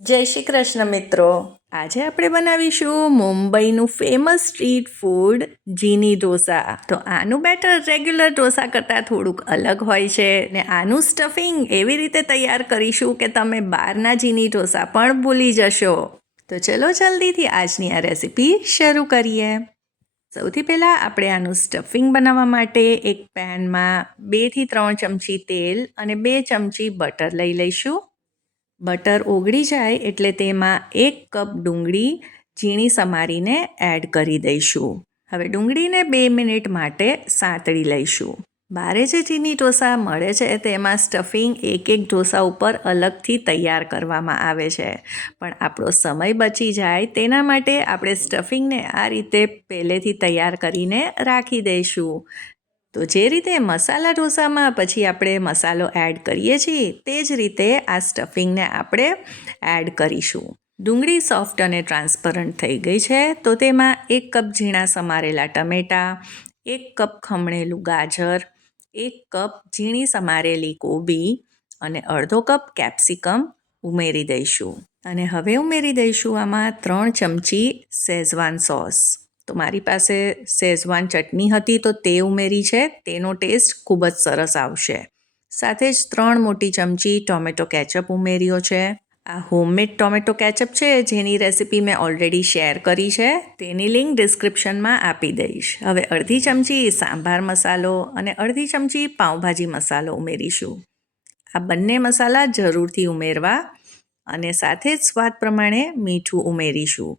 જય શ્રી કૃષ્ણ મિત્રો. આજે આપણે બનાવીશું મુંબઈનું ફેમસ સ્ટ્રીટ ફૂડ જીની ઢોસા. તો આનું બેટર રેગ્યુલર ઢોસા કરતાં થોડુંક અલગ હોય છે ને આનું સ્ટફિંગ એવી રીતે તૈયાર કરીશું કે તમે બહારના જીની ઢોસા પણ ભૂલી જશો. તો ચલો જલ્દીથી આજની આ રેસીપી શરૂ કરીએ. સૌથી પહેલાં આપણે આનું સ્ટફિંગ બનાવવા માટે એક પેનમાં 2 થી 3 ચમચી તેલ અને 2 ચમચી બટર લઈ લઈશું. બટર ઓગળી જાય એટલે તેમાં 1 કપ ડુંગળી ઝીણી સમારીને એડ કરી દઈશું. હવે ડુંગળીને 2 મિનિટ માટે સાંતળી લઈશું. બારે જે ચીની ઢોસા મળે છે તેમાં સ્ટફિંગ એક ઢોસા ઉપર અલગથી તૈયાર કરવામાં આવે છે, પણ આપણો સમય બચી જાય તેના માટે આપણે સ્ટફિંગને આ રીતે પહેલેથી તૈયાર કરીને રાખી દઈશું. તો જે રીતે મસાલા ઢોસામાં પછી આપણે મસાલો એડ કરીએ છીએ તે જ રીતે આ સ્ટફિંગને આપણે એડ કરીશું. ડુંગળી સોફ્ટ અને ટ્રાન્સપરન્ટ થઈ ગઈ છે તો તેમાં 1 કપ ઝીણા સમારેલા ટમેટાં, 1 કપ ખમણેલું ગાજર, 1 કપ ઝીણી સમારેલી કોબી અને અડધો કપ કેપ્સિકમ ઉમેરી દઈશું. અને હવે ઉમેરી દઈશું આમાં 3 ચમચી શેઝવાન સોસ. તો મારી પાસે શેઝવાન ચટણી હતી તો તે ઉમેરી છે, તેનો ટેસ્ટ ખૂબ જ સરસ આવશે. સાથે જ 3 મોટી ચમચી ટોમેટો કેચઅપ ઉમેર્યો છે. આ હોમમેડ ટોમેટો કેચઅપ છે જેની રેસીપી મેં ઓલરેડી શેર કરી છે, તેની લિંક ડિસ્ક્રિપ્શનમાં આપી દઈશ. હવે અડધી ચમચી સાંભાર મસાલો અને અડધી ચમચી પાઉંભાજી મસાલો ઉમેરીશું. આ બંને મસાલા જરૂરથી ઉમેરવા અને સાથે જ સ્વાદ પ્રમાણે મીઠું ઉમેરીશું.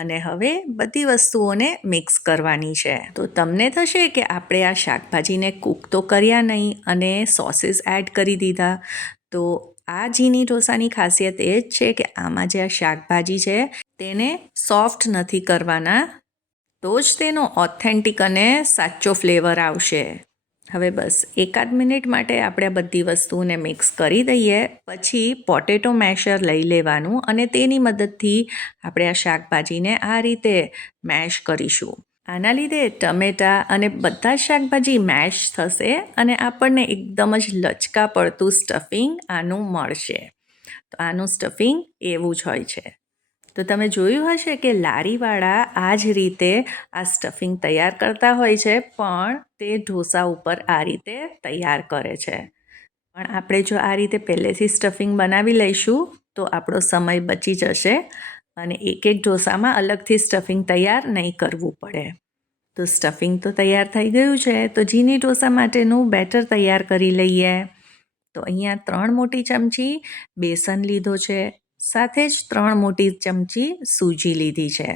અને હવે બધી વસ્તુઓને મિક્સ કરવાની છે. તો તમને થશે કે આપણે આ શાકભાજીને કૂક તો કર્યા નહીં અને સોસીસ એડ કરી દીધા. તો આ જીની ઢોસાની ખાસિયત એ જ છે કે આમાં જે આ શાકભાજી છે તેને સોફ્ટ નથી કરવાના, તો જ તેનો ઓથેન્ટિક અને સાચો ફ્લેવર આવશે. હવે બસ 1 મિનિટ માટે આપણે આ બધી વસ્તુને મિક્સ કરી દઈએ. પછી પોટેટો મેશર લઈ લેવાનું અને તેની મદદથી આપણે આ શાકભાજીને આ રીતે મેશ કરીશું. આના લીધે ટમેટાં અને બધા જ શાકભાજી મેશ થશે અને આપણને એકદમ જ લચકા પડતું સ્ટફિંગ આનું મળશે. તો આનું સ્ટફિંગ એવું જ હોય છે. તો તમે જોયું હશે કે લારીવાળા આ જ રીતે આ સ્ટફિંગ તૈયાર કરતા હોય છે, પણ તે ઢોસા ઉપર આ રીતે તૈયાર કરે છે. પણ આપણે જો આ રીતે પહેલેથી સ્ટફિંગ બનાવી લઈશું તો આપણો સમય બચી જશે અને એક ઢોસામાં અલગથી સ્ટફિંગ તૈયાર નહીં કરવું પડે. તો સ્ટફિંગ તો તૈયાર થઈ ગયું છે, તો જીની ઢોસા માટેનું બેટર તૈયાર કરી લઈએ. તો અહીંયા 3 મોટી ચમચી બેસન લીધો છે, સાથે જ 3 મોટી ચમચી સૂજી લીધી છે.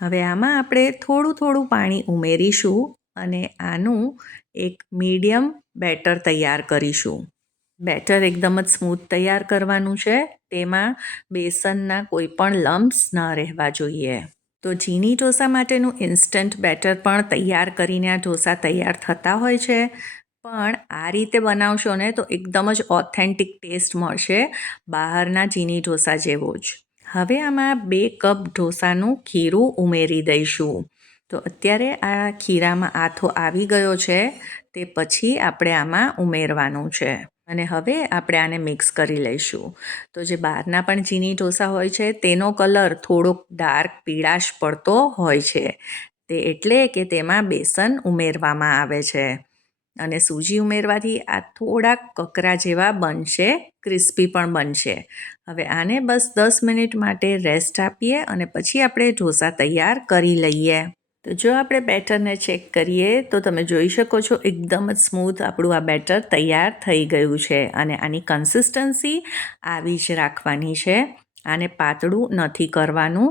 હવે આમાં આપણે થોડું પાણી ઉમેરીશું અને આનું એક મીડિયમ બેટર તૈયાર કરીશું. બેટર એકદમ જ સ્મૂથ તૈયાર કરવાનું છે, તેમાં બેસનના કોઈ પણ લમ્પ્સ ન રહેવા જોઈએ. તો જીની ઢોસા માટેનું ઇન્સ્ટન્ટ બેટર પણ તૈયાર કરીને આ ઢોસા તૈયાર થતા હોય છે, પણ આ રીતે બનાવશો ને તો એકદમ જ ઓથેન્ટિક ટેસ્ટ મળશે બહારના જીની ઢોસા જેવો જ. હવે આમાં 2 કપ ઢોસાનું ખીરું ઉમેરી દઈશું. તો અત્યારે આ ખીરામાં આથો આવી ગયો છે, તે પછી આપણે આમાં ઉમેરવાનું છે. અને હવે આપણે આને મિક્સ કરી લઈશું. તો જે બહારના પણ જીની ઢોસા હોય છે તેનો કલર થોડોક ડાર્ક પીળાશ પડતો હોય છે, તે એટલે કે તેમાં બેસન ઉમેરવામાં આવે છે. અને સૂજી ઉમેરવાથી આ થોડાક કકરા જેવા બનશે, ક્રિસ્પી પણ બનશે. હવે આને બસ 10 મિનિટ માટે રેસ્ટ આપીએ અને પછી આપણે ઢોસા તૈયાર કરી લઈએ. તો જો આપણે બેટરને ચેક કરીએ તો તમે જોઈ શકો છો એકદમ જ સ્મૂથ આપણું આ બેટર તૈયાર થઈ ગયું છે અને આની કન્સિસ્ટન્સી આવી જ રાખવાની છે. આને પાતળું નથી કરવાનું,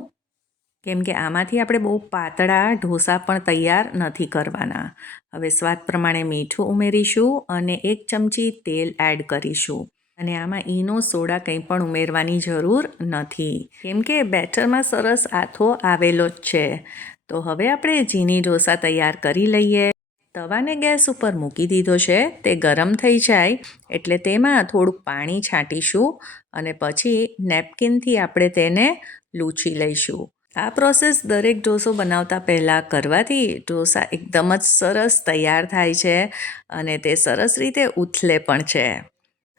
કેમ કે આમાંથી આપણે બહુ પાતળા ઢોસા પણ તૈયાર નથી કરવાના. હવે સ્વાદ પ્રમાણે મીઠું ઉમેરીશું અને 1 ચમચી તેલ એડ કરીશું. અને આમાં ઈનો સોડા કંઈ પણ ઉમેરવાની જરૂર નથી, કેમ કે બેટરમાં સરસ આથો આવેલો જ છે. તો હવે આપણે જીની ઢોસા તૈયાર કરી લઈએ. તવાને ગેસ ઉપર મૂકી દીધો છે, તે ગરમ થઈ જાય એટલે તેમાં થોડુંક પાણી છાંટીશું અને પછી નેપકિનથી આપણે તેને લૂછી લઈશું. આ પ્રોસેસ દરેક ઢોસો બનાવતા પહેલાં કરવાથી ઢોસા એકદમ જ સરસ તૈયાર થાય છે અને તે સરસ રીતે ઉથલે પણ છે.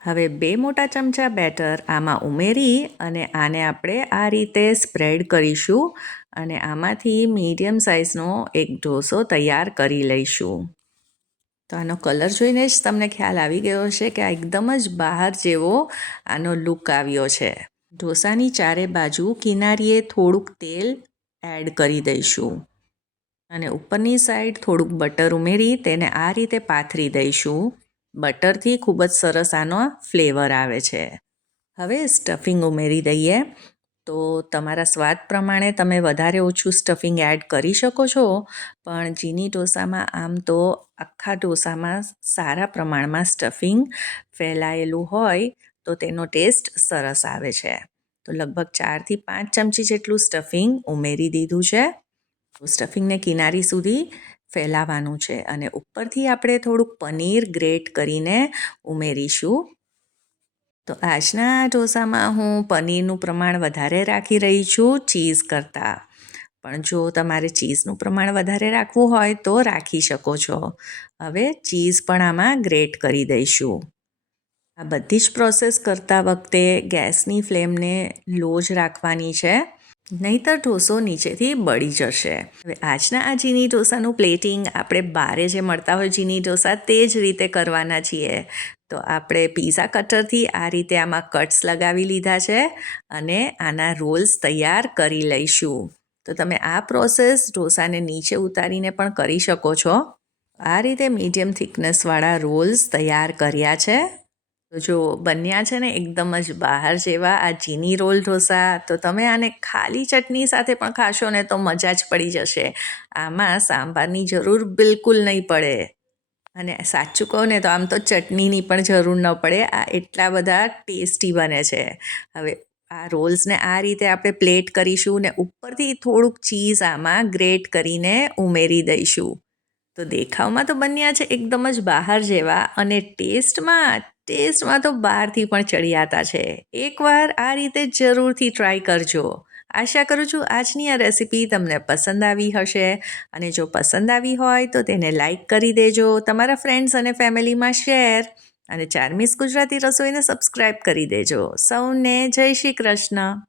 હવે 2 મોટા ચમચા બેટર આમાં ઉમેરી અને આને આપણે આ રીતે સ્પ્રેડ કરીશું અને આમાંથી મીડિયમ સાઇઝનો એક ઢોસો તૈયાર કરી લઈશું. તો આનો કલર જોઈને જ તમને ખ્યાલ આવી ગયો હશે કે આ એકદમ જ બહાર જેવો આનો લુક આવ્યો છે. ઢોસાની ચારે બાજુ કિનારીએ થોડુંક તેલ એડ કરી દઈશું અને ઉપરની સાઈડ થોડુંક બટર ઉમેરી તેને આ રીતે પાથરી દઈશું. બટરથી ખૂબ જ સરસ આનો ફ્લેવર આવે છે. હવે સ્ટફિંગ ઉમેરી દઈએ. તો તમારા સ્વાદ પ્રમાણે તમે વધારે ઓછું સ્ટફિંગ એડ કરી શકો છો, પણ ચીની ઢોસામાં આમ તો આખા ઢોસામાં સારા પ્રમાણમાં સ્ટફિંગ ફેલાયેલું હોય તો તેનો ટેસ્ટ સરસ આવે છે. તો લગભગ 4થી 5 ચમચી જેટલું સ્ટફિંગ ઉમેરી દીધું છે. સ્ટફિંગને કિનારી સુધી ફેલાવવાનું છે અને ઉપરથી આપણે થોડુંક પનીર ગ્રેટ કરીને ઉમેરીશું. તો આજના ઢોસામાં હું પનીરનું પ્રમાણ વધારે રાખી રહી છું ચીઝ કરતાં, પણ જો તમારે ચીઝનું પ્રમાણ વધારે રાખવું હોય તો રાખી શકો છો. હવે ચીઝ પણ આમાં ગ્રેટ કરી દઈશું. આ બધી જ પ્રોસેસ કરતાં વખતે ગેસની ફ્લેમને લો જ રાખવાની છે, નહીંતર ઢોસો નીચેથી બળી જશે. હવે આજના આ ચીની ઢોસાનું પ્લેટિંગ આપણે બારે જે મળતા હોય ચીની ઢોસા તે જ રીતે કરવાના છીએ. તો આપણે પીઝા કટરથી આ રીતે આમાં કટ્સ લગાવી લીધા છે અને આના રોલ્સ તૈયાર કરી લઈશું. તો તમે આ પ્રોસેસ ઢોસાને નીચે ઉતારીને પણ કરી શકો છો. આ રીતે મીડિયમ થિકનેસવાળા રોલ્સ તૈયાર કર્યા છે. તો જો બન્યા છે ને એકદમ જ બહાર જેવા આ ચીની રોલ ઢોસા. તો તમે આને ખાલી ચટણી સાથે પણ ખાશો ને તો મજા જ પડી જશે. આમાં સાંભારની જરૂર બિલકુલ નહીં પડે. અને સાચું કહું ને તો આમ તો ચટણીની પણ જરૂર ન પડે, આ એટલા બધા ટેસ્ટી બને છે. હવે આ રોલ્સને આ રીતે આપણે પ્લેટ કરીશું ને ઉપરથી થોડુંક ચીઝ આમાં ગ્રેટ કરીને ઉમેરી દઈશું. તો દેખાવમાં તો બન્યા છે એકદમ જ બહાર જેવા અને ટેસ્ટમાં તો બહારથી પણ ચડિયાતા છે. એકવાર આ રીતે જરૂરથી ટ્રાય કરજો. આશા કરું છું આજની આ રેસીપી તમને પસંદ આવી હશે, અને જો પસંદ આવી હોય તો તેને લાઈક કરી દેજો, તમારા ફ્રેન્ડ્સ અને ફેમિલીમાં શેર, અને ચાર્મિસ ગુજરાતી રસોઈને સબસ્ક્રાઈબ કરી દેજો. સૌને જય શ્રી કૃષ્ણ.